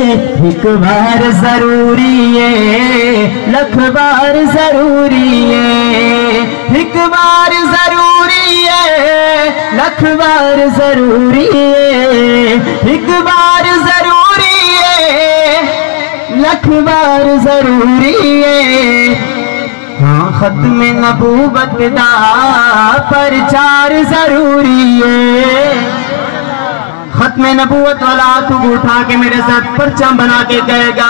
ایک بار ضروری ہے لکھ بار ضروری ہے ایک بار ضروری ہے لکھ بار ضروری ہے ایک بار ضروری ہے لکھ بار ضروری ہے ہاں ختم نبوت دا پرچار ضروری ہے ختم نبوت والا تو اٹھا کے میرے ساتھ پرچم بنا کے کہے گا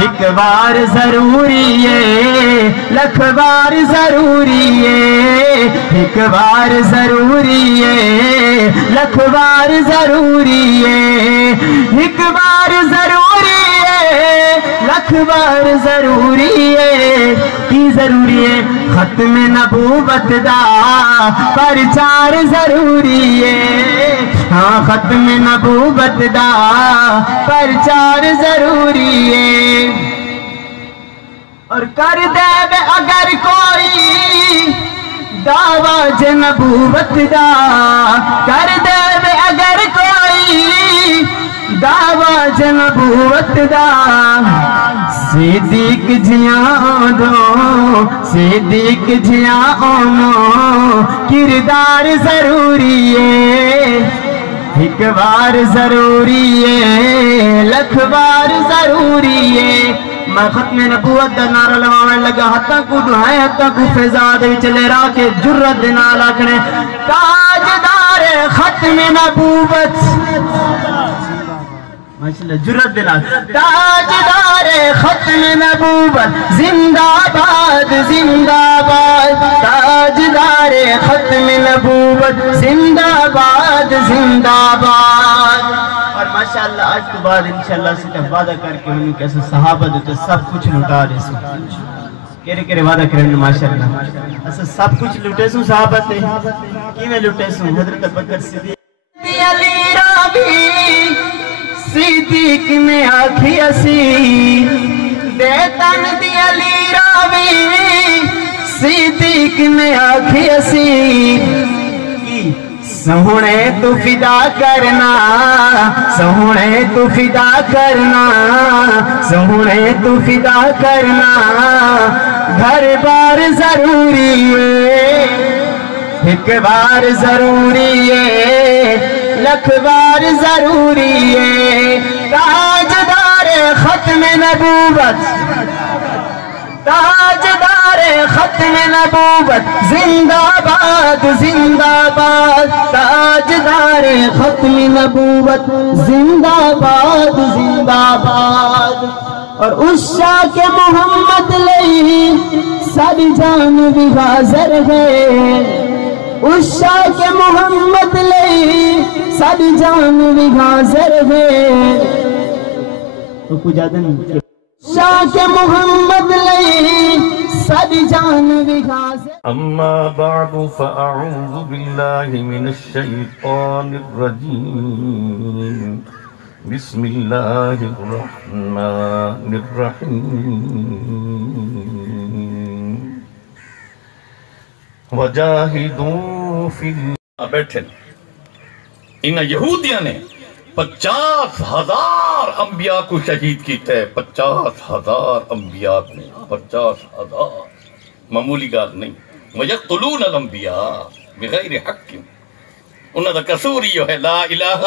ایک بار ضروری ہے لکھ بار ضروری ہے ایک بار ضروری ہے لکھ بار ضروری ہے ایک بار ضروری ہے لکھ بار ضروری ہے کی ضروری ہے ختم نبوت دا پرچار ضروری ہے ہاں ختم نبوت دا پرچار ضروری ہے اور کر دے بے اگر کوئی دعویٰ ج نبوت دا کر دے بے اگر کوئی دعویٰ ج نبوت دا صدیق جیاں دو صدیق جیاں اونو کردار ضروری ہے ایک بار ضروری ہے لکھ بار ضروری ہے میں ختم نبوت دا نعرہ لگاون لگا ہتھاں کو دعائیں ہتھاں کو فضاد وچ لہرا کے جرت دے نال آکھنے تاجدار ختم نبوت ماشاءاللہ جرت دے نال تاجدار ختم نبوت زندہ باد زندہ باد تاجدار ختم نبوت زندہ باد زندہ باد اور ماشاءاللہ آج کے بعد انشاءاللہ سے وعدہ کر کے انہوں کیسے صحابہ دیتے سب کچھ لٹا دے سو کہنے کرے وعدہ کریں ماشاءاللہ ایسا سب کچھ لٹے سو صحابہ تے کی میں لٹے سو حضرت بکر صدیق علی رابی صدیق نے آکھی اسی دیتن دی علی راوی صدیق نے آکھی اسی سہونے تو فدا کرنا سہونے تو فدا کرنا سہونے تو فدا کرنا گھر بار ضروری ہے ایک بار ضروری ہے لکھ بار ضروری ہے تاجدار ختم نبوت تاجدار ختم نبوت زندہ باد زندہ باد تاجدار ختم نبوت زندہ باد زندہ باد اور اس شاہ کے محمد لئی ساری جان بھی حاضر ہے اس شاہ کے محمد لئی ساری جان بھی حاضر ہے تو کچھ زیادہ نہیں شاہ کے محمد لئی ساری جان بھی حاضر اما بعد فاعوذ باللہ من الشیطان الرجیم بسم اللہ الرحمن الرحیم وجاہدوا فی بیٹھے ان یہودیاں نے 50,000 انبیاء کو شہید کیتے ہیں 50,000 انبیاء کو 50,000 معمولی گال نہیں وَيَقْتُلُونَ الْأَنْبِيَاءَ بِغَيْرِ حَقٍ انہاں دا قصور یہ ہے لا الہ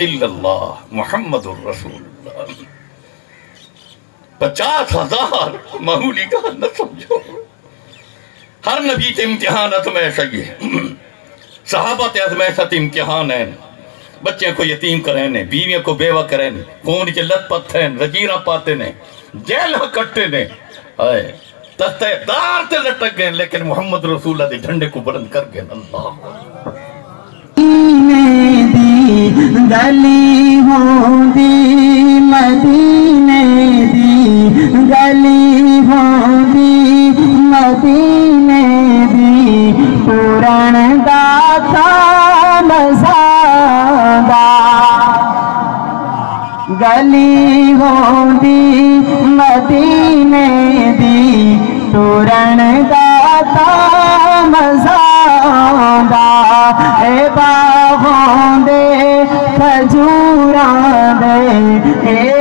الا اللہ محمد الرسول اللہ 50,000 معمولی گال نہ سمجھو ہر نبی کے امتحانات میں ایسا ہی ہے صحابہ تے ازمیشت امتحان ہیں بچے کو یتیم کریں نے بیویوں کو بیوہ کریں نے کون کے لت پتھے ہیں رجیرہ پاتے نے جیل کٹے نے تستے دار تے لٹک گئے لیکن محمد رسول اللہ دے جھنڈے کو بلند کر گئے اللہ گلی ہوں دی مدینے دی گلی ہوں دی مدینے دی پورن داتا مزادہ گلی ہوں دی مدینے دی پورن داتا مزادہ اے باغوں دے کھجوراں دے اے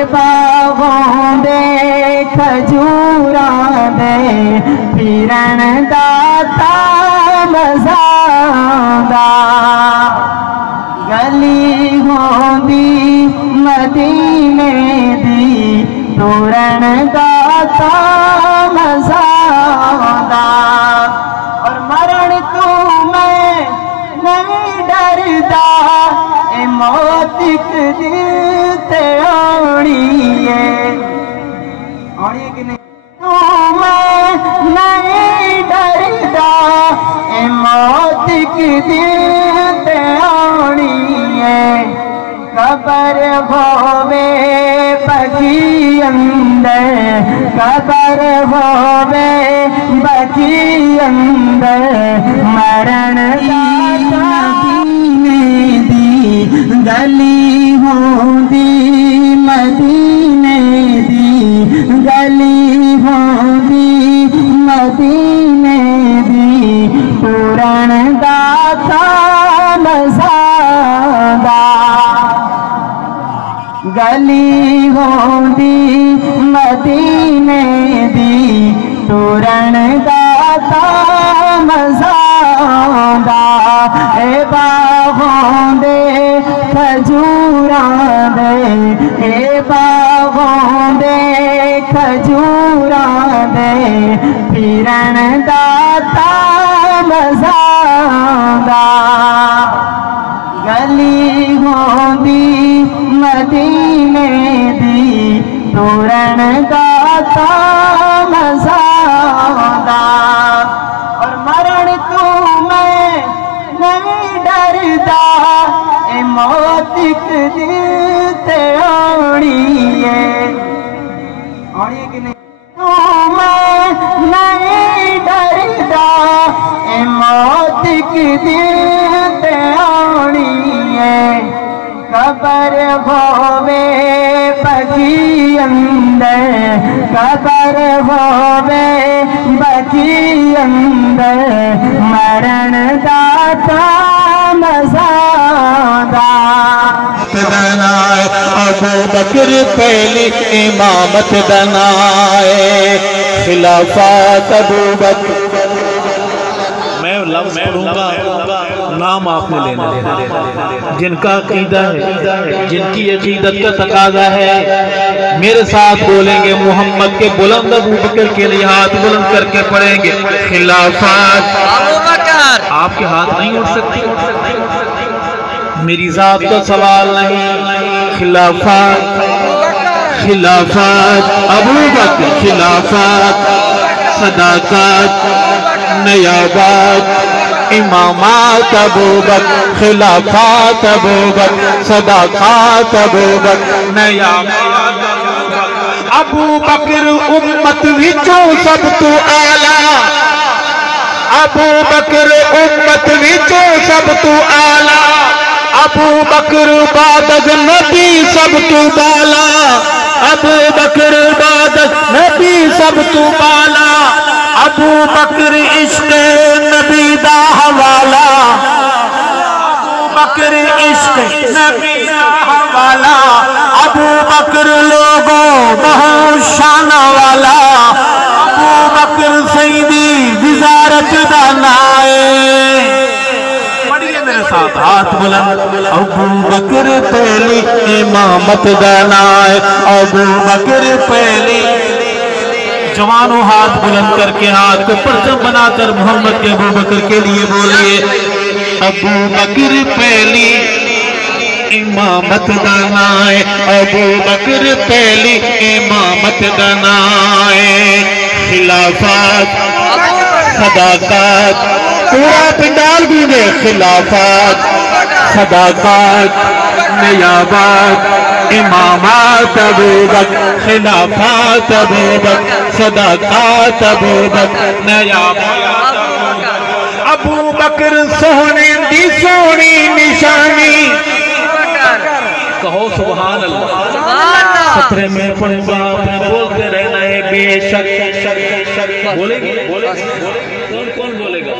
مزادا اور مرن تو میں نہیں ڈردا اے موت ایک دل تے آنی ہے کہ نہیں تو میں نہیں ڈردا اے موت ایک دل تے آنی ہے قبر ہووے بکی اندر قبر ہووے بکی اندر مرن مدینے دی گلی ہوندی مدینے دی گلی ہوندی مدینے دی پورن داتا مزادا گلی ہوندی مدینے دی پورن داتا مزادا اے باغوں دے کھجوراں دے اے باغوں دے کھجوراں دے پھرن داتا مزادا گلی ہوندی مدینے دی پورن داتا مزادا اور مرن تو میں نہیں ڈردا اے موت ایک دل تے آنی ہے کہ نہیں تو میں نہیں ڈردا اے موت ایک دل تے آنی ہے قبر ہووے بکی اندر قبر ہووے بکی اندر مرن داتا مزادا ابو بکر پہلی امامت دنائے خلافات ابو بکر میں لفظ پڑھوں گا نام آپ نے لینا جن کا عقیدہ ہے جن کی عقیدت کا تقاضا ہے میرے ساتھ بولیں گے محمد کے بلند ابو بکر کے لیے ہاتھ بلند کر کے پڑھیں گے خلافات ابو بکر آپ کے ہاتھ نہیں اٹھ سکتے میری ذات کا سوال نہیں خلافات خلافات ابو بکر خلافات صداقت نیابات امامات ابو بکر خلافات ابو بکر صداقات ابو بکر نیابات ابو بکر امت وچوں سب تو اعلیٰ ابو بکر امت وچوں سب تو اعلیٰ ابو بکر بعد نبی سب تو بالا ابو بکر بعد نبی سب تو بالا ابو بکر عشق نبی دا حوالہ ابو بکر عشق نبی دا حوالہ ابو بکر لوگوں بہت شان والا ابو بکر سیدی وزارت دا نائے ساتھ ہاتھ بلند ابو بکر پہلی امامت دنائے ابو بکر پہلی جوانوں ہاتھ بلند کر کے ہاتھ کو پرچم بنا کر محمد کے ابو بکر کے لیے بولیے ابو بکر پہلی امامت دنائے ابو بکر پہلی امامت دنائے خلافات صداقت پورا پنڈال گونجے خلافات صداقت نیابات امامات ابو بکر خلافات ابو بکر صداقات ابو بکر نیابات ابو بکر سونے دی سونی نشانی کہو سبحان اللہ خطرے میں پڑھوں گا بولتے رہنا ہے بے شک بولے گی کون بولے گا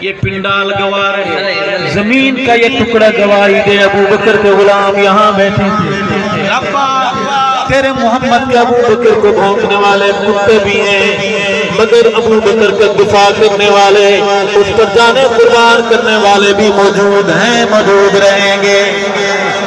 یہ پنڈال گواہ ہے زمین کا یہ ٹکڑا گواہی دے ابو بکر کے غلام یہاں بیٹھے تھے تیرے محمد کے ابو بکر کو بھونکنے والے کتے بھی ہیں مگر ابو بکر کا دفاع کرنے والے اس پر جانے قربان کرنے والے بھی موجود ہیں موجود رہیں گے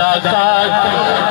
صداقت